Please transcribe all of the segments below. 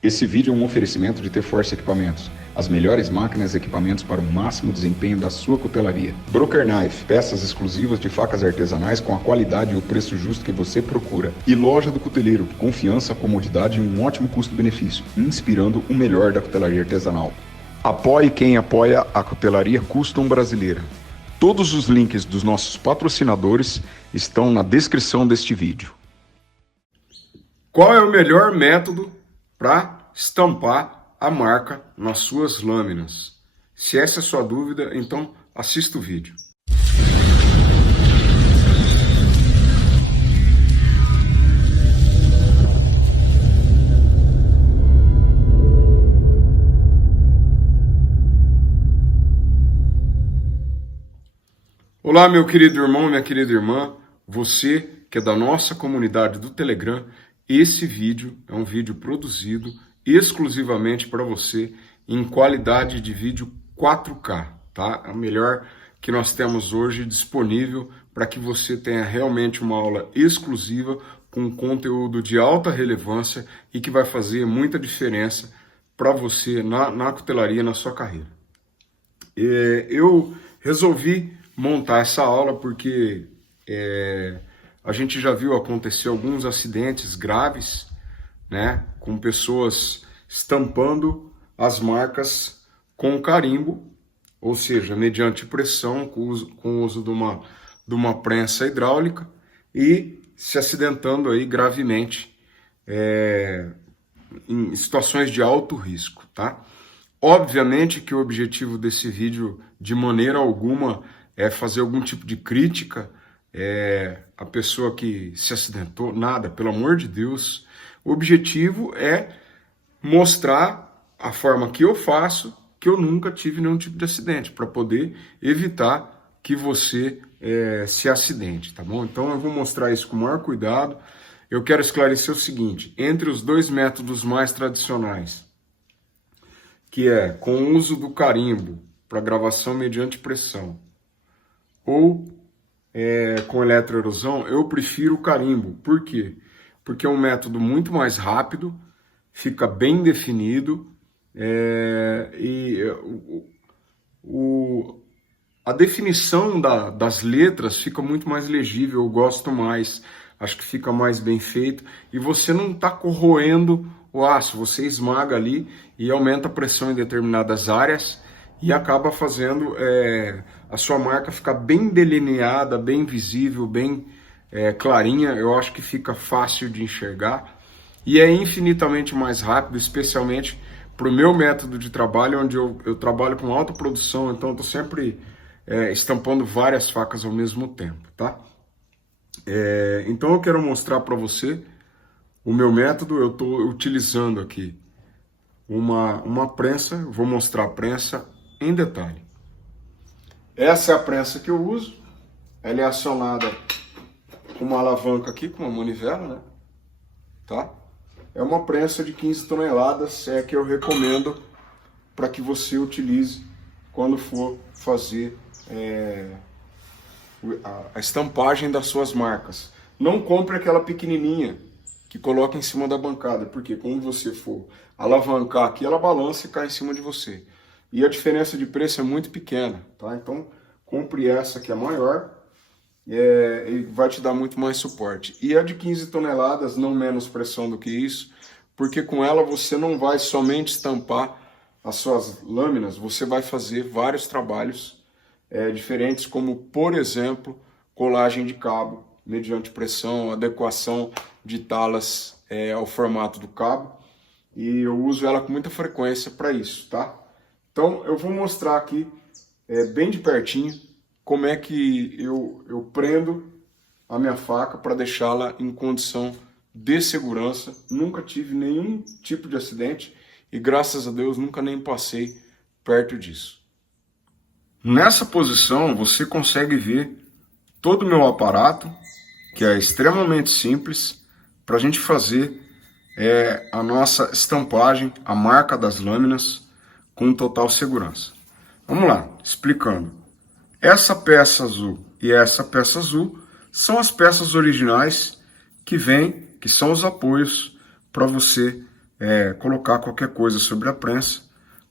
Esse vídeo é um oferecimento de T-Force Equipamentos, as melhores máquinas e equipamentos para o máximo desempenho da sua cutelaria. Broker Knife, peças exclusivas de facas artesanais com a qualidade e o preço justo que você procura. E Loja do Cuteleiro, confiança, comodidade e um ótimo custo-benefício, inspirando o melhor da cutelaria artesanal. Apoie quem apoia a cutelaria custom brasileira. Todos os links dos nossos patrocinadores estão na descrição deste vídeo. Qual é o melhor método para estampar a marca nas suas lâminas? Se essa é a sua dúvida, então assista o vídeo. Olá, meu querido irmão, minha querida irmã, você que é da nossa comunidade do Telegram, esse vídeo é um vídeo produzido exclusivamente para você em qualidade de vídeo 4K, tá? A melhor que nós temos hoje disponível para que você tenha realmente uma aula exclusiva com conteúdo de alta relevância e que vai fazer muita diferença para você na cutelaria, na sua carreira. Eu resolvi montar essa aula porque a gente já viu acontecer alguns acidentes graves, né, com pessoas estampando as marcas com carimbo, ou seja, mediante pressão, com o uso de uma prensa hidráulica e se acidentando aí gravemente em situações de alto risco, tá? Obviamente que o objetivo desse vídeo, de maneira alguma, é fazer algum tipo de crítica a pessoa que se acidentou, nada, pelo amor de Deus. O objetivo é mostrar a forma que eu faço, que eu nunca tive nenhum tipo de acidente, para poder evitar que você se acidente, tá bom? Então eu vou mostrar isso com o maior cuidado. Eu quero esclarecer o seguinte: entre os dois métodos mais tradicionais, que é com o uso do carimbo para gravação mediante pressão, ou com eletroerosão, eu prefiro o carimbo. Por quê? Porque é um método muito mais rápido, fica bem definido a definição das letras fica muito mais legível, eu gosto mais, acho que fica mais bem feito e você não está corroendo o aço, você esmaga ali e aumenta a pressão em determinadas áreas e acaba fazendo a sua marca ficar bem delineada, bem visível, bem clarinha. Eu acho que fica fácil de enxergar e é infinitamente mais rápido, especialmente para o meu método de trabalho, onde eu trabalho com alta produção, então eu estou sempre estampando várias facas ao mesmo tempo, tá? Então eu quero mostrar para você o meu método. Eu estou utilizando aqui uma prensa, vou mostrar a prensa em detalhe. Essa é a prensa que eu uso, ela é acionada com uma alavanca aqui, com uma manivela, né? Tá? É uma prensa de 15 toneladas, é a que eu recomendo para que você utilize quando for fazer a estampagem das suas marcas. Não compre aquela pequenininha que coloca em cima da bancada, porque quando você for alavancar aqui, ela balança e cai em cima de você. E a diferença de preço é muito pequena, tá? Então, compre essa que é maior e vai te dar muito mais suporte. E a de 15 toneladas, não menos pressão do que isso, porque com ela você não vai somente estampar as suas lâminas, você vai fazer vários trabalhos diferentes, como, por exemplo, colagem de cabo mediante pressão, adequação de talas ao formato do cabo, e eu uso ela com muita frequência para isso, tá? Então eu vou mostrar aqui bem de pertinho como é que eu prendo a minha faca para deixá-la em condição de segurança. Nunca tive nenhum tipo de acidente e graças a Deus nunca nem passei perto disso. Nessa posição você consegue ver todo o meu aparato, que é extremamente simples, para a gente fazer a nossa estampagem, a marca das lâminas, com total segurança. Vamos lá, explicando. Essa peça azul e essa peça azul são as peças originais que são os apoios para você colocar qualquer coisa sobre a prensa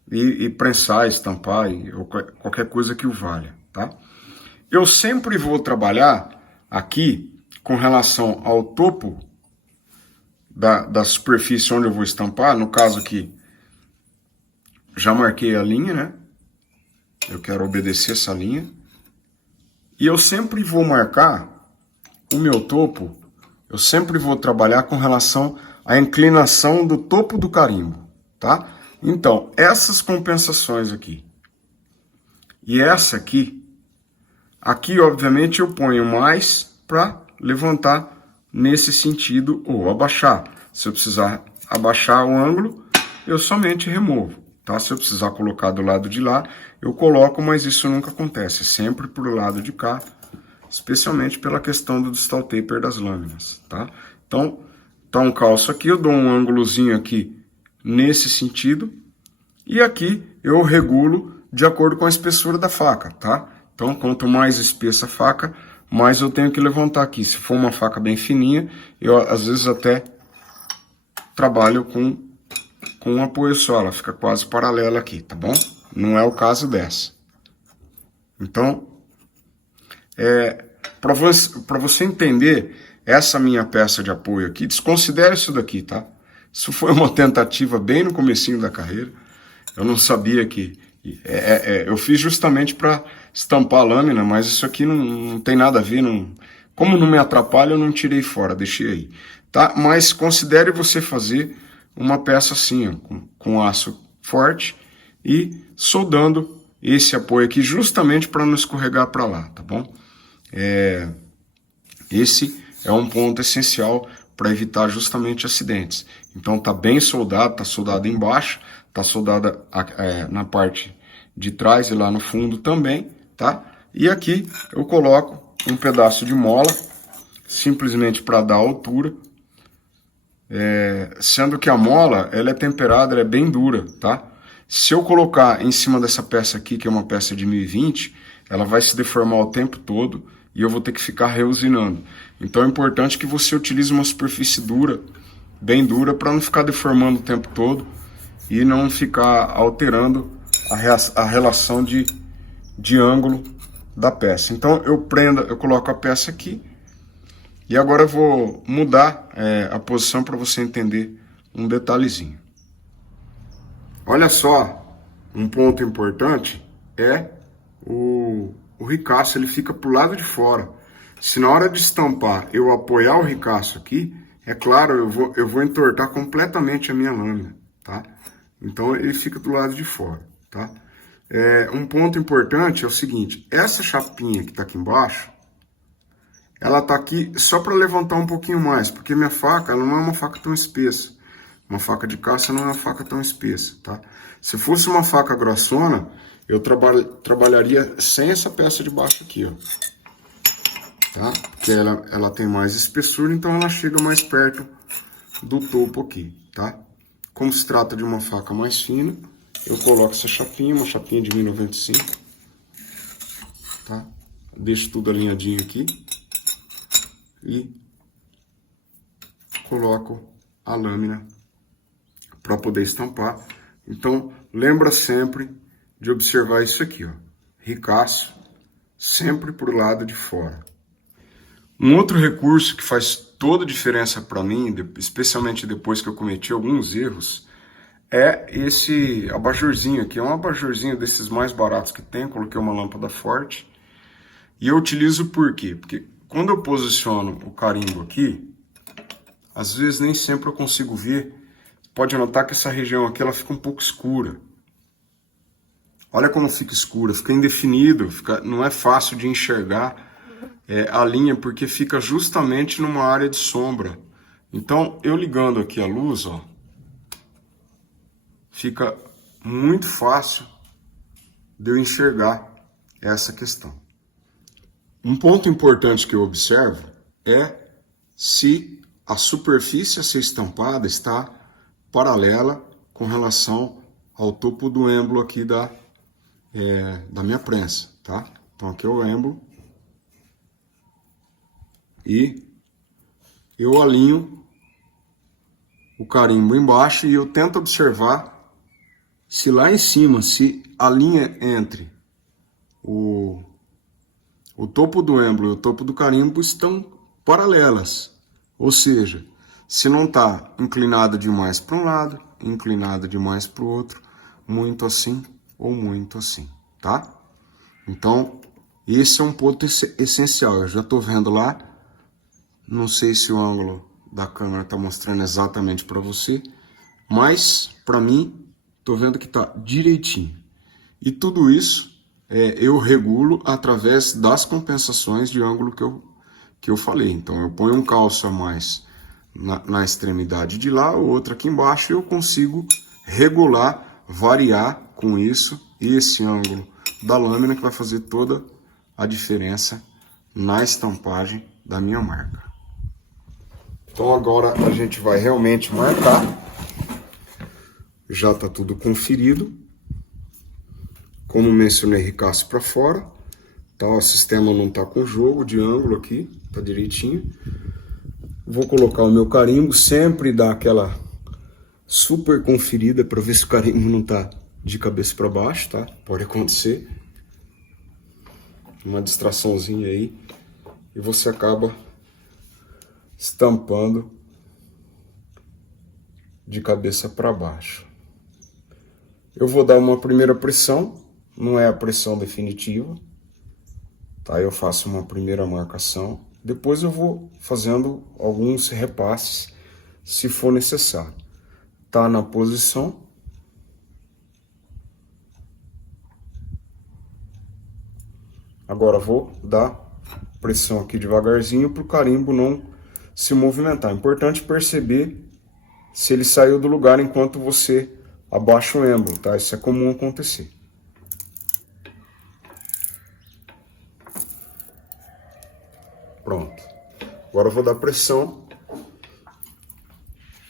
e prensar, estampar, ou qualquer coisa que o valha, tá? Eu sempre vou trabalhar aqui com relação ao topo da superfície onde eu vou estampar. No caso aqui, já marquei a linha, né? Eu quero obedecer essa linha. E eu sempre vou marcar o meu topo, eu sempre vou trabalhar com relação à inclinação do topo do carimbo, tá? Então, essas compensações aqui e essa aqui, obviamente eu ponho mais para levantar nesse sentido ou abaixar. Se eu precisar abaixar o ângulo, eu somente removo, tá? Se eu precisar colocar do lado de lá, eu coloco, mas isso nunca acontece, é sempre pro lado de cá, especialmente pela questão do distal taper das lâminas, tá? Então, tá um calço aqui, eu dou um ângulozinho aqui nesse sentido, e aqui eu regulo de acordo com a espessura da faca, tá? Então, quanto mais espessa a faca, mais eu tenho que levantar aqui. Se for uma faca bem fininha, eu às vezes até trabalho com um apoio só, ela fica quase paralela aqui, tá bom? Não é o caso dessa. Então, para você entender essa minha peça de apoio aqui, desconsidere isso daqui, tá? Isso foi uma tentativa bem no comecinho da carreira. Eu não sabia que... eu fiz justamente para estampar a lâmina, mas isso aqui não tem nada a ver. Como não me atrapalha, eu não tirei fora, deixei aí. Tá? Mas considere você fazer uma peça assim, ó, com aço forte e soldando esse apoio aqui justamente para não escorregar para lá, tá bom? Esse é um ponto essencial para evitar justamente acidentes. Então tá bem soldado, tá soldado embaixo, tá soldada na parte de trás e lá no fundo também, tá? E aqui eu coloco um pedaço de mola, simplesmente para dar altura, sendo que a mola, ela é temperada, ela é bem dura, tá? Se eu colocar em cima dessa peça aqui, que é uma peça de 1020, ela vai se deformar o tempo todo e eu vou ter que ficar reusinando. Então é importante que você utilize uma superfície dura, bem dura, para não ficar deformando o tempo todo e não ficar alterando a relação de ângulo da peça. Então eu coloco a peça aqui e agora eu vou mudar a posição para você entender um detalhezinho. Olha só, um ponto importante é o ricaço, ele fica pro lado de fora. Se na hora de estampar eu apoiar o ricaço aqui, é claro, eu vou entortar completamente a minha lâmina, tá? Então ele fica do lado de fora, tá? Um ponto importante é o seguinte, essa chapinha que tá aqui embaixo, ela tá aqui só para levantar um pouquinho mais, porque minha faca, ela não é uma faca tão espessa. Uma faca de caça não é uma faca tão espessa, tá? Se fosse uma faca grossona, eu trabalharia sem essa peça de baixo aqui, ó. Tá? Porque ela tem mais espessura, então ela chega mais perto do topo aqui, tá? Como se trata de uma faca mais fina, eu coloco essa chapinha, uma chapinha de 1095, tá? Deixo tudo alinhadinho aqui e coloco a lâmina para poder estampar. Então, lembra sempre de observar isso aqui, ó. Ricaço, sempre pro lado de fora. Um outro recurso que faz toda a diferença para mim, especialmente depois que eu cometi alguns erros, é esse abajurzinho aqui. É um abajurzinho desses mais baratos que tem, coloquei uma lâmpada forte. E eu utilizo por quê? Porque quando eu posiciono o carimbo aqui, às vezes nem sempre eu consigo ver. Pode notar que essa região aqui ela fica um pouco escura. Olha como fica escura, fica indefinido, não é fácil de enxergar a linha, porque fica justamente numa área de sombra. Então, eu ligando aqui a luz, ó, fica muito fácil de eu enxergar essa questão. Um ponto importante que eu observo é se a superfície a ser estampada está paralela com relação ao topo do êmbolo aqui da minha prensa, tá? Então aqui é o êmbolo e eu alinho o carimbo embaixo e eu tento observar se lá em cima, se a linha entre o topo do êmbolo e o topo do carimbo estão paralelas. Ou seja, se não está inclinada demais para um lado, inclinada demais para o outro, muito assim ou muito assim, tá? Então, esse é um ponto essencial. Eu já estou vendo lá, não sei se o ângulo da câmera está mostrando exatamente para você, mas para mim, estou vendo que está direitinho. E tudo isso eu regulo através das compensações de ângulo que eu falei. Então eu ponho um calço a mais na extremidade de lá, outro aqui embaixo, e eu consigo regular, variar com isso esse ângulo da lâmina, que vai fazer toda a diferença na estampagem da minha marca. Então agora a gente vai realmente marcar. Já está tudo conferido. Como mencionei, ricaço para fora. Tá, o sistema não está com jogo de ângulo aqui, tá direitinho. Vou colocar o meu carimbo, sempre dar aquela super conferida para ver se o carimbo não tá de cabeça para baixo, tá? Pode acontecer. Uma distraçãozinha aí e você acaba estampando de cabeça para baixo. Eu vou dar uma primeira pressão, não é a pressão definitiva, tá? Eu faço uma primeira marcação, depois eu vou fazendo alguns repasses, se for necessário. Tá na posição. Agora vou dar pressão aqui devagarzinho para o carimbo não se movimentar. É importante perceber se ele saiu do lugar enquanto você abaixa o êmbolo, tá? Isso é comum acontecer. Pronto. Agora eu vou dar pressão.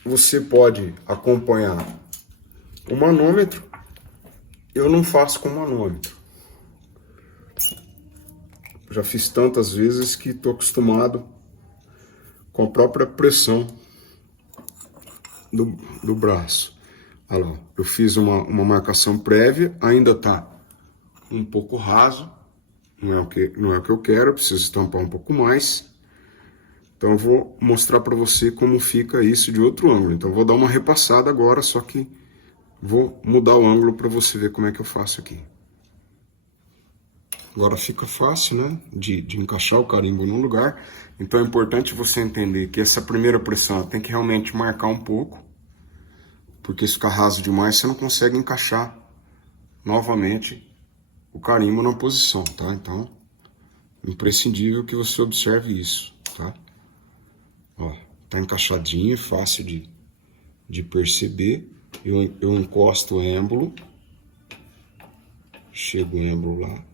Você pode acompanhar o manômetro. Eu não faço com manômetro. Já fiz tantas vezes que estou acostumado com a própria pressão do braço. Olha lá, eu fiz uma marcação prévia, ainda está um pouco raso, não é o que eu quero, eu preciso estampar um pouco mais. Então eu vou mostrar para você como fica isso de outro ângulo. Então eu vou dar uma repassada agora, só que vou mudar o ângulo para você ver como é que eu faço aqui. Agora fica fácil, né, de encaixar o carimbo no lugar. Então é importante você entender que essa primeira pressão tem que realmente marcar um pouco, porque se ficar raso demais, você não consegue encaixar novamente o carimbo na posição, tá? Então, imprescindível que você observe isso, tá? Ó, tá encaixadinho, fácil de perceber. Eu encosto o êmbolo, chego o êmbolo lá.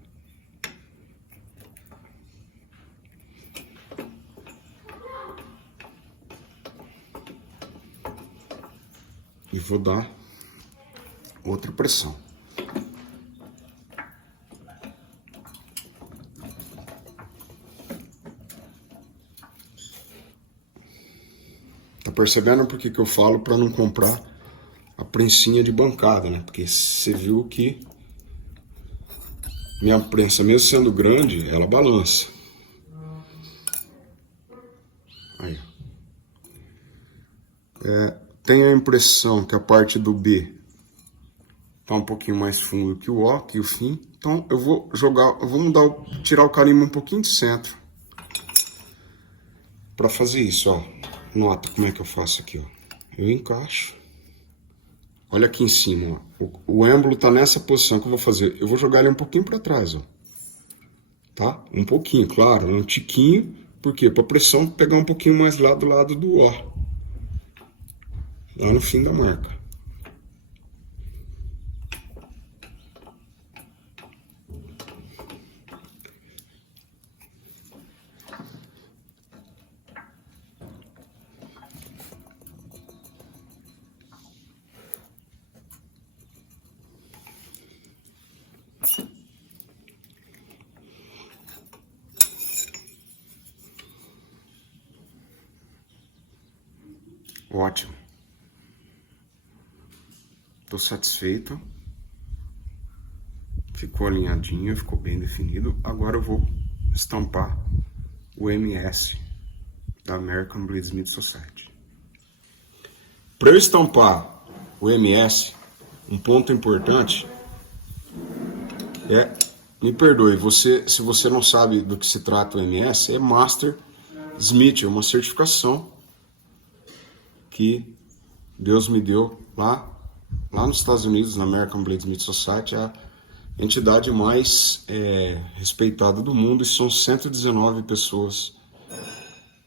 E vou dar outra pressão. Tá percebendo por que eu falo para não comprar a prensinha de bancada, né? Porque você viu que minha prensa, mesmo sendo grande, ela balança. Aí. Tenho a impressão que a parte do B tá um pouquinho mais fundo que o O, que o fim. Então eu vou tirar o carimbo um pouquinho de centro para fazer isso, ó. Nota como é que eu faço aqui, ó. Eu encaixo. Olha aqui em cima, ó. O êmbolo tá nessa posição que eu vou fazer. Eu vou jogar ele um pouquinho para trás, ó. Tá? Um pouquinho, claro, um tiquinho. Por quê? Para a pressão pegar um pouquinho mais lá do lado do O. Lá no fim da marca. Ótimo. Estou satisfeito. Ficou alinhadinho, ficou bem definido. Agora eu vou estampar o MS da American Bladesmith Society. Para eu estampar o MS, um ponto importante é, me perdoe, se você não sabe do que se trata o MS, é Master Smith, é uma certificação que Deus me deu lá nos Estados Unidos, na American Bladesmith Society, a entidade mais respeitada do mundo, e são 119 pessoas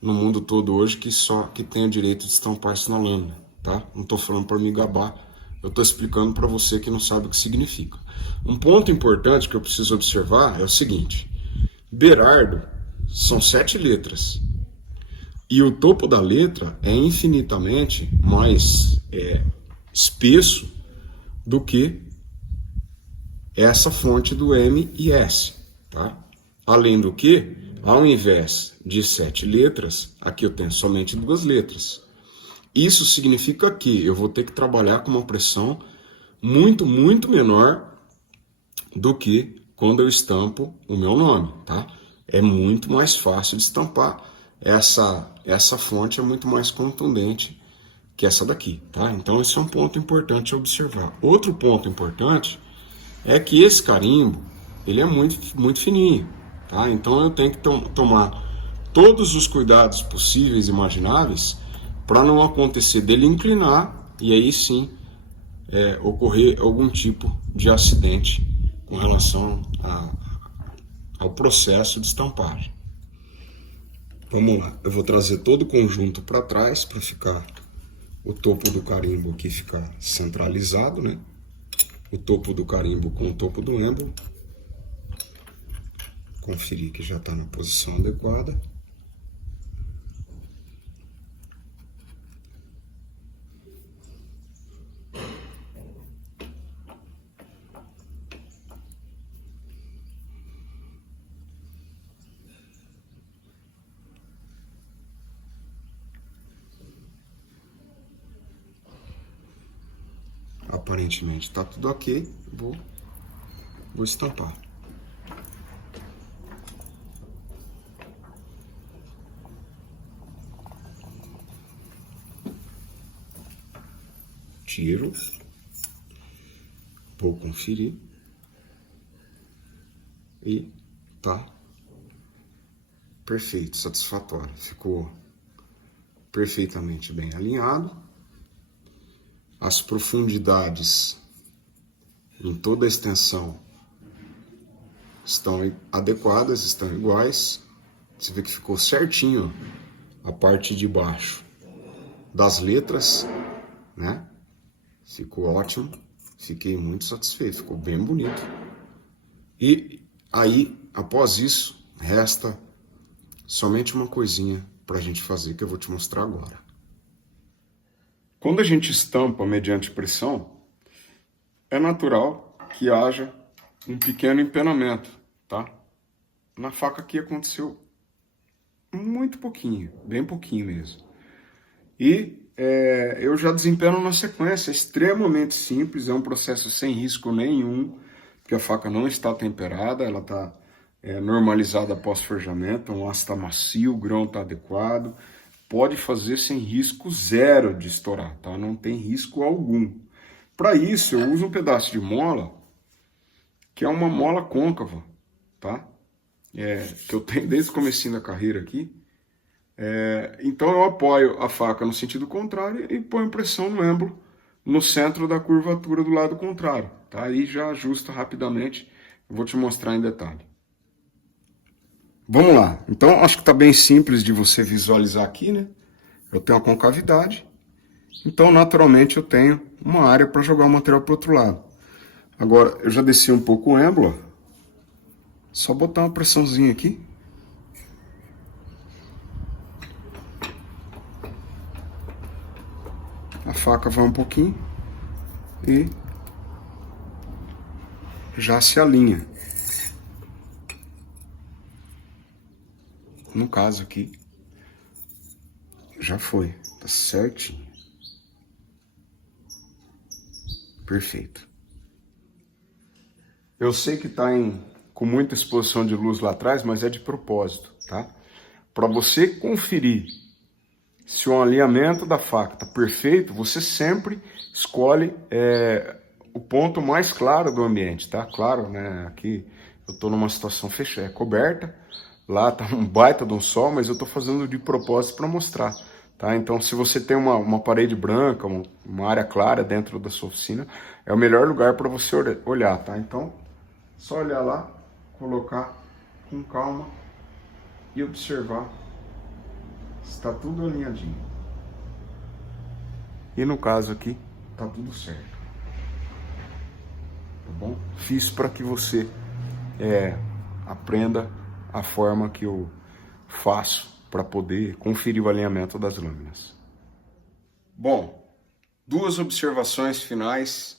no mundo todo hoje que tem o direito de estampar isso na lâmina, tá? Não estou falando para me gabar, eu estou explicando para você que não sabe o que significa. Um ponto importante que eu preciso observar é o seguinte: Berardo são 7 letras, e o topo da letra é infinitamente mais espesso do que essa fonte do M e S, tá? Além do que, ao invés de 7 letras, aqui eu tenho somente 2 letras. Isso significa que eu vou ter que trabalhar com uma pressão muito, muito menor do que quando eu estampo o meu nome, tá? É muito mais fácil de estampar. Essa fonte é muito mais contundente que essa daqui, tá? Então esse é um ponto importante a observar. Outro ponto importante é que esse carimbo, ele é muito, muito fininho, tá? Então eu tenho que tomar todos os cuidados possíveis e imagináveis para não acontecer dele inclinar e aí sim ocorrer algum tipo de acidente com relação ao processo de estampagem. Vamos lá, eu vou trazer todo o conjunto para trás para ficar o topo do carimbo aqui ficar centralizado, né? O topo do carimbo com o topo do êmbolo. Conferir que já está na posição adequada. Aparentemente está tudo ok, vou estampar. Tiro, vou conferir e tá perfeito, satisfatório, ficou perfeitamente bem alinhado. As profundidades em toda a extensão estão adequadas, estão iguais. Você vê que ficou certinho a parte de baixo das letras, né? Ficou ótimo, fiquei muito satisfeito, ficou bem bonito. E aí, após isso, resta somente uma coisinha para a gente fazer que eu vou te mostrar agora. Quando a gente estampa mediante pressão, é natural que haja um pequeno empenamento, tá? Na faca aqui aconteceu muito pouquinho, bem pouquinho mesmo. E eu já desempeno na sequência, é extremamente simples, é um processo sem risco nenhum, porque a faca não está temperada, ela está normalizada após forjamento, o aço está macio, o grão está adequado. Pode fazer sem risco zero de estourar, tá? Não tem risco algum. Para isso, eu uso um pedaço de mola, que é uma mola côncava, tá? Que eu tenho desde o comecinho da carreira aqui. Então eu apoio a faca no sentido contrário e ponho pressão no êmbolo, no centro da curvatura do lado contrário, tá? Aí já ajusta rapidamente, eu vou te mostrar em detalhe. Vamos lá, então acho que está bem simples de você visualizar aqui, né? Eu tenho a concavidade, então naturalmente eu tenho uma área para jogar o material para o outro lado. Agora, eu já desci um pouco o êmbolo, só botar uma pressãozinha aqui. A faca vai um pouquinho e já se alinha. No caso aqui, já foi, tá certinho. Perfeito. Eu sei que está com muita exposição de luz lá atrás, mas é de propósito, tá? Para você conferir se o alinhamento da faca está perfeito, você sempre escolhe o ponto mais claro do ambiente, tá? Claro, né? Aqui eu estou numa situação fechada, coberta, lá tá um baita de um sol, mas eu estou fazendo de propósito para mostrar, tá? Então, se você tem uma parede branca, uma área clara dentro da sua oficina, é o melhor lugar para você olhar, tá? Então, só olhar lá, colocar com calma e observar se está tudo alinhadinho. E no caso aqui, tá tudo certo. Tá bom? Fiz para que você aprenda a forma que eu faço para poder conferir o alinhamento das lâminas. Bom, duas observações finais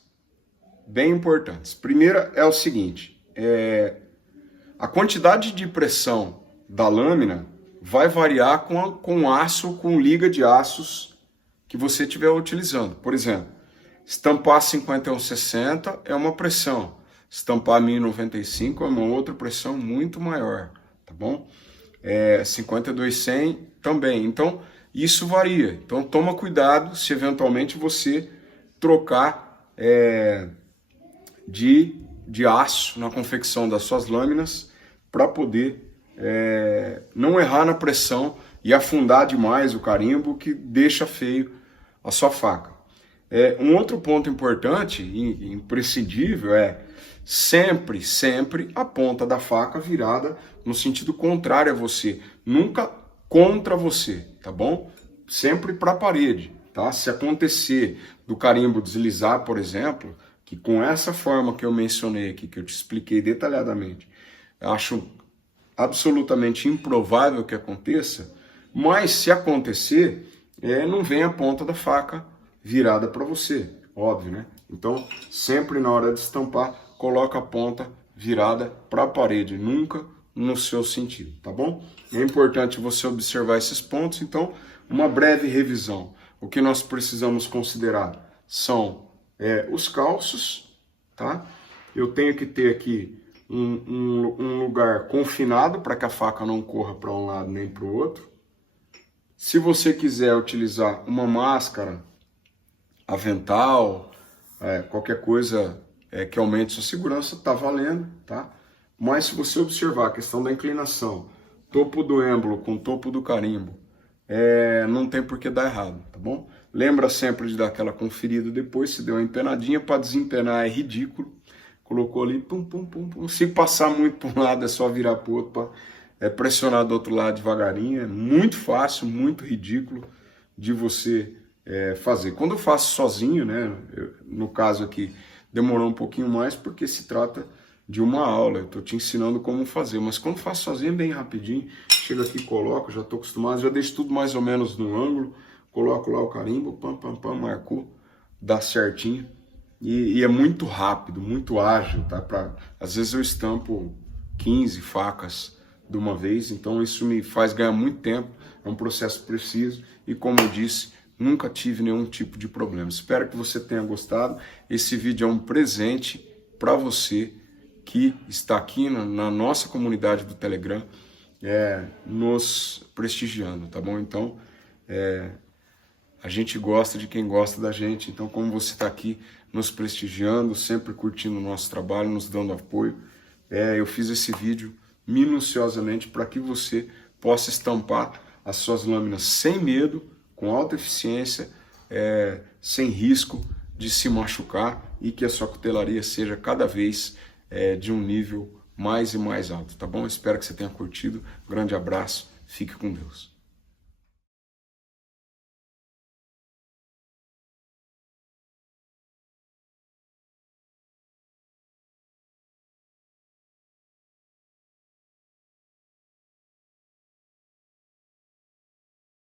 bem importantes. Primeira é o seguinte, a quantidade de pressão da lâmina vai variar com aço, com liga de aços que você estiver utilizando. Por exemplo, estampar 5160 é uma pressão, estampar 1095 é uma outra pressão muito maior, tá bom? 52100 também, então isso varia. Então toma cuidado se eventualmente você trocar de aço na confecção das suas lâminas para poder não errar na pressão e afundar demais o carimbo, que deixa feio a sua faca. Um outro ponto importante e imprescindível é sempre a ponta da faca virada no sentido contrário a você, nunca contra você, tá bom? Sempre para a parede, tá? Se acontecer do carimbo deslizar, por exemplo, que com essa forma que eu mencionei aqui, que eu te expliquei detalhadamente, eu acho absolutamente improvável que aconteça, mas se acontecer, não vem a ponta da faca virada para você, óbvio, né? Então, sempre na hora de estampar, coloca a ponta virada para a parede, nunca no seu sentido, tá bom? É importante você observar esses pontos, então, uma breve revisão. O que nós precisamos considerar são os calços, tá? Eu tenho que ter aqui um lugar confinado para que a faca não corra para um lado nem para o outro. Se você quiser utilizar uma máscara, avental, qualquer coisa que aumente sua segurança, tá valendo, tá? Mas se você observar a questão da inclinação, topo do êmbolo com topo do carimbo, não tem por que dar errado, tá bom? Lembra sempre de dar aquela conferida depois, se deu uma empenadinha, para desempenar é ridículo. Colocou ali, pum, pum, pum, pum. Se passar muito para um lado, é só virar para o outro, pressionar do outro lado devagarinho. É muito fácil, muito ridículo de você fazer. Quando eu faço sozinho, né, no caso aqui, demorou um pouquinho mais, porque se trata de uma aula, eu estou te ensinando como fazer. Mas quando faço sozinho, é bem rapidinho. Chego aqui, coloco, já estou acostumado, já deixo tudo mais ou menos no ângulo, coloco lá o carimbo, pam, pam, pam, marcou, dá certinho. E é muito rápido, muito ágil, tá? Às vezes eu estampo 15 facas de uma vez, então isso me faz ganhar muito tempo, é um processo preciso e, como eu disse, nunca tive nenhum tipo de problema. Espero que você tenha gostado. Esse vídeo é um presente para você que está aqui na nossa comunidade do Telegram, nos prestigiando, tá bom? Então, a gente gosta de quem gosta da gente, então como você está aqui nos prestigiando, sempre curtindo o nosso trabalho, nos dando apoio, eu fiz esse vídeo minuciosamente para que você possa estampar as suas lâminas sem medo, com alta eficiência, sem risco de se machucar e que a sua cutelaria seja cada vez de um nível mais e mais alto, tá bom? Espero que você tenha curtido, grande abraço, fique com Deus.